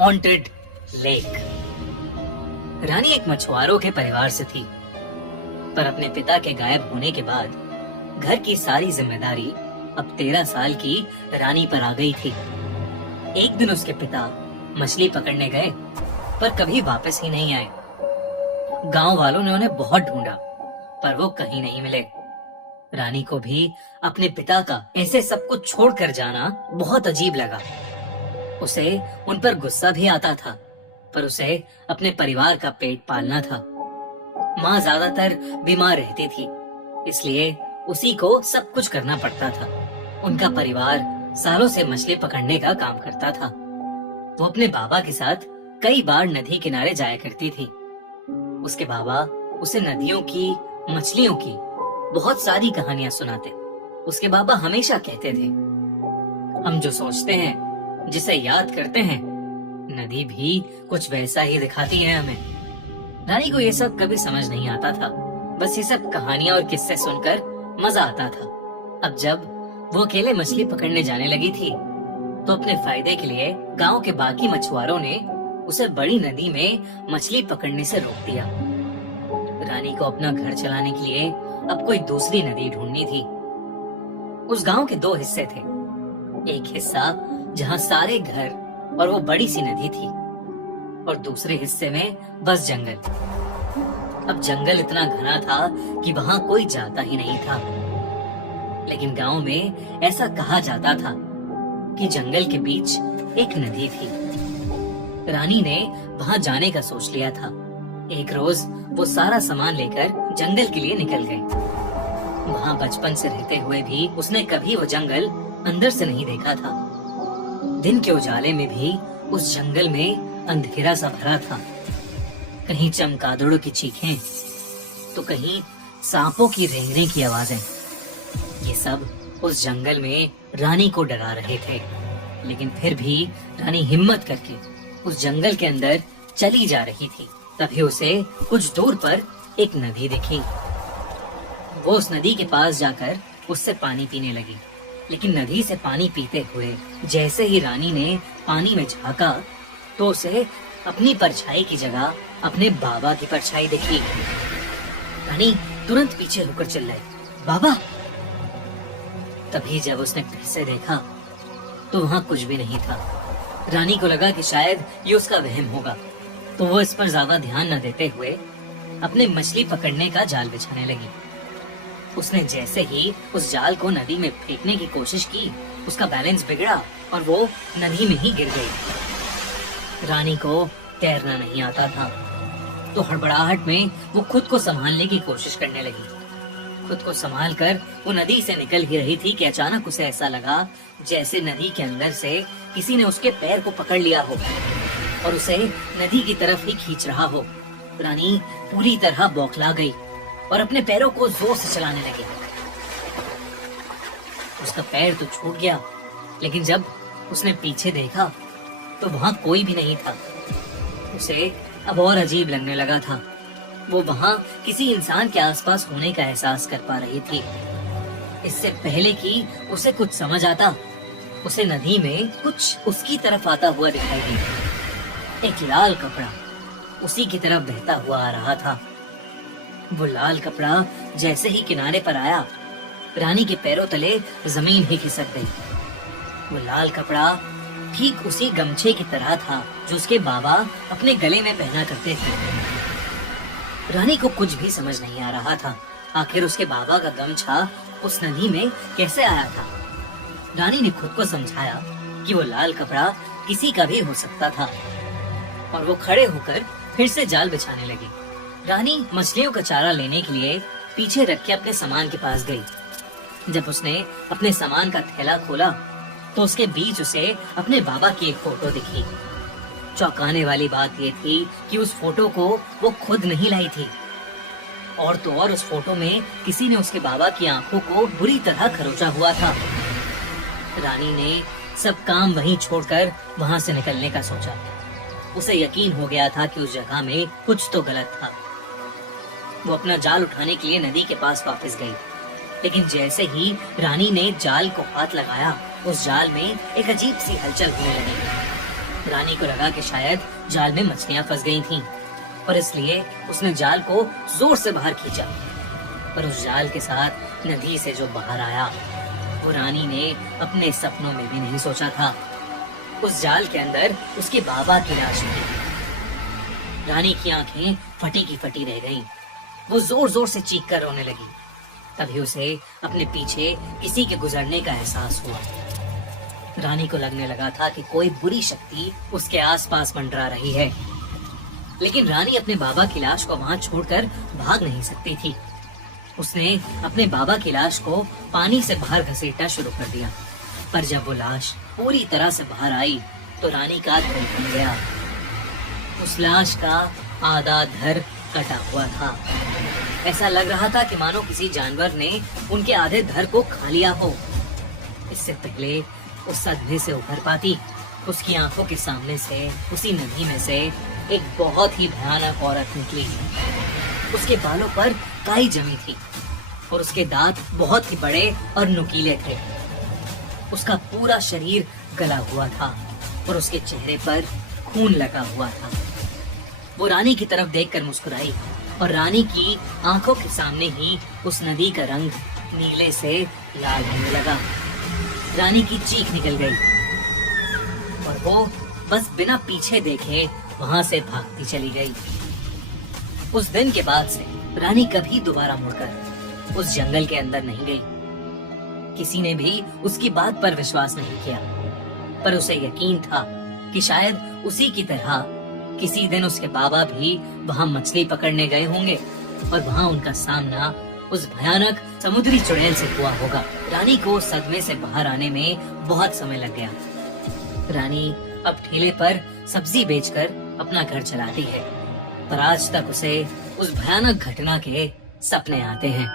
Haunted lake. रानी एक मछुआरों के परिवार से थी, पर अपने पिता के गायब होने के बाद घर की सारी जिम्मेदारी अब 13 साल की रानी पर आ गई थी। एक दिन उसके पिता मछली पकड़ने गए, पर कभी वापस ही नहीं आए। गांव वालों ने उन्हें बहुत ढूंढा, पर वो कहीं नहीं मिले। रानी को भी अपने पिता का ऐसे सब कुछ छोड़कर जाना बहुत अजीब लगा। उसे उन पर गुस्सा भी आता था, पर उसे अपने परिवार का पेट पालना था। माँ ज्यादातर बीमार रहती थी, इसलिए उसी को सब कुछ करना पड़ता था। उनका परिवार सालों से मछली पकड़ने का काम करता था। वो अपने बाबा के साथ कई बार नदी किनारे जाया करती थी। उसके बाबा उसे नदियों की, मछलियों की बहुत सारी कहानियां सुनाते। उसके बाबा हमेशा कहते थे, हम जो सोचते हैं, जिसे याद करते हैं, नदी भी कुछ वैसा ही दिखाती है हमें। रानी को ये सब कभी समझ नहीं आता था, बस ये सब कहानियां और किस्से सुनकर मजा आता था। अब जब वो अकेले मछली पकड़ने जाने लगी थी, तो अपने फायदे के लिए गांव के बाकी मछुआरों ने उसे बड़ी नदी में मछली पकड़ने से रोक दिया। रानी को अपना घर चलाने के लिए अब कोई दूसरी नदी ढूंढनी थी। उस गांव के 2 हिस्से थे। एक हिस्सा जहां सारे घर और वो बड़ी सी नदी थी, और दूसरे हिस्से में बस जंगल। अब जंगल इतना घना था कि वहां कोई जाता ही नहीं था। लेकिन गांव में ऐसा कहा जाता था कि जंगल के बीच एक नदी थी। रानी ने वहां जाने का सोच लिया था। एक रोज वो सारा सामान लेकर जंगल के लिए निकल गई। वहां बचपन से रहते हुए भी उसने कभी वो जंगल अंदर से नहीं देखा था। दिन के उजाले में भी उस जंगल में अंधेरा सा भरा था। कहीं चमगादड़ों की चीखें, तो कहीं सांपों की रेंगने की आवाजें। ये सब उस जंगल में रानी को डरा रहे थे। लेकिन फिर भी रानी हिम्मत करके उस जंगल के अंदर चली जा रही थी। तभी उसे कुछ दूर पर एक नदी दिखी। वो उस नदी के पास जाकर उससे पानी पीने लगी। लेकिन नदी से पानी पीते हुए जैसे ही रानी ने पानी में झांका, तो उसे अपनी परछाई की जगह अपने बाबा की परछाई दिखी। रानी तुरंत पीछे होकर चिल्लाई, बाबा! तभी जब उसने फिर से देखा, तो वहां कुछ भी नहीं था। रानी को लगा कि शायद ये उसका वहम होगा, तो वो इस पर ज्यादा ध्यान न देते हुए अपने मछली पकड़ने का जाल बिछाने लगी। उसने जैसे ही उस जाल को नदी में फेंकने की कोशिश की, उसका बैलेंस बिगड़ा और वो नदी में ही गिर गई। रानी को तैरना नहीं आता था, तो हड़बड़ाहट में वो खुद को संभालने की कोशिश करने लगी। खुद को संभाल कर वो नदी से निकल ही रही थी कि अचानक उसे ऐसा लगा जैसे नदी के अंदर से किसी ने उसके पैर को पकड़ लिया हो और उसे नदी की तरफ ही खींच रहा हो। रानी पूरी तरह बौखला गई और अपने पैरों को जोर से चलाने लगी। उसका पैर तो छूट गया, लेकिन जब उसने पीछे देखा तो वहां कोई भी नहीं था। उसे अब और अजीब लगने लगा था। वो वहां किसी इंसान के आसपास होने का एहसास कर पा रही थी। इससे पहले कि उसे कुछ समझ आता, उसे नदी में कुछ उसकी तरफ आता हुआ दिखाई दिया। एक लाल कपड़ा उसी की तरफ बहता हुआ आ रहा था। वो लाल कपड़ा जैसे ही किनारे पर आया, रानी के पैरों तले जमीन ही खिसक गई। वो लाल कपड़ा ठीक उसी गमछे की तरह था जो उसके बाबा अपने गले में पहना करते थे। रानी को कुछ भी समझ नहीं आ रहा था, आखिर उसके बाबा का गमछा उस नदी में कैसे आया था। रानी ने खुद को समझाया कि वो लाल कपड़ा किसी का भी हो सकता था, और वो खड़े होकर फिर से जाल बिछाने लगी। रानी मछलियों का चारा लेने के लिए पीछे रख के अपने सामान के पास गई। जब उसने अपने सामान का थैला खोला, तो उसके बीच उसे अपने बाबा की एक फोटो दिखी। चौंकाने वाली बात ये थी कि उस फोटो को वो खुद नहीं लाई थी, और तो और उस फोटो में किसी ने उसके बाबा की आंखों को बुरी तरह खरोचा हुआ था। रानी ने सब काम वहीं छोड़कर वहां से निकलने का सोचा। उसे यकीन हो गया था कि उस जगह में कुछ तो गलत था। वो अपना जाल उठाने के लिए नदी के पास वापस गई, लेकिन जैसे ही रानी ने जाल को हाथ लगाया, उस जाल में एक अजीब सी हलचल होने लगी। रानी को लगा कि शायद जाल में मछलियां फंस गई थीं, और इसलिए उसने जाल को जोर से बाहर खींचा। पर उस जाल के साथ नदी से जो बाहर आया, वो रानी ने अपने सपनों में भी नहीं सोचा था। उस जाल के अंदर उसके बाबा की लाश थी। रानी की आंखें फटी की फटी रह गईं। वो जोर जोर से चीख कर रोने लगी। तभी उसे अपने पीछे किसी के गुजरने का एहसास हुआ। रानी को लगने लगा था कि कोई बुरी शक्ति उसके आसपास मंडरा रही है, लेकिन रानी अपने बाबा की लाश को वहां छोड़कर भाग नहीं सकती थी। उसने अपने बाबा की लाश को पानी से बाहर घसीटना शुरू कर दिया, पर जब वो लाश पूरी तरह से बाहर आई तो रानी का धड़ बन गया। उस लाश का आधा धड़ कटा हुआ था। ऐसा लग रहा था कि मानो किसी जानवर ने उनके आधे धड़ को खा लिया हो। इससे पहले उस सदमे से उभर पाती, उसकी आंखों के सामने से उसी नदी में से एक बहुत ही भयानक औरत निकली। उसके बालों पर काई जमी थी और उसके दांत बहुत ही बड़े और नुकीले थे। उसका पूरा शरीर गला हुआ था और उसके चेहरे पर खून लगा हुआ था। वो रानी की तरफ देखकर मुस्कुराई और रानी की आंखों के सामने ही उस नदी का रंग नीले से लाल होने लगा। रानी की चीख निकल गई और वो बस बिना पीछे देखे वहां से भागती चली गई। उस दिन के बाद से रानी कभी दोबारा मुड़कर उस जंगल के अंदर नहीं गई। किसी ने भी उसकी बात पर विश्वास नहीं किया, पर उसे यकीन था कि शायद उसी की तरह किसी दिन उसके बाबा भी वहां मछली पकड़ने गए होंगे और वहां उनका सामना उस भयानक समुद्री चुड़ैल से हुआ होगा। रानी को सदमे से बाहर आने में बहुत समय लग गया। रानी अब ठेले पर सब्जी बेचकर अपना घर चलाती है, पर आज तक उसे उस भयानक घटना के सपने आते हैं।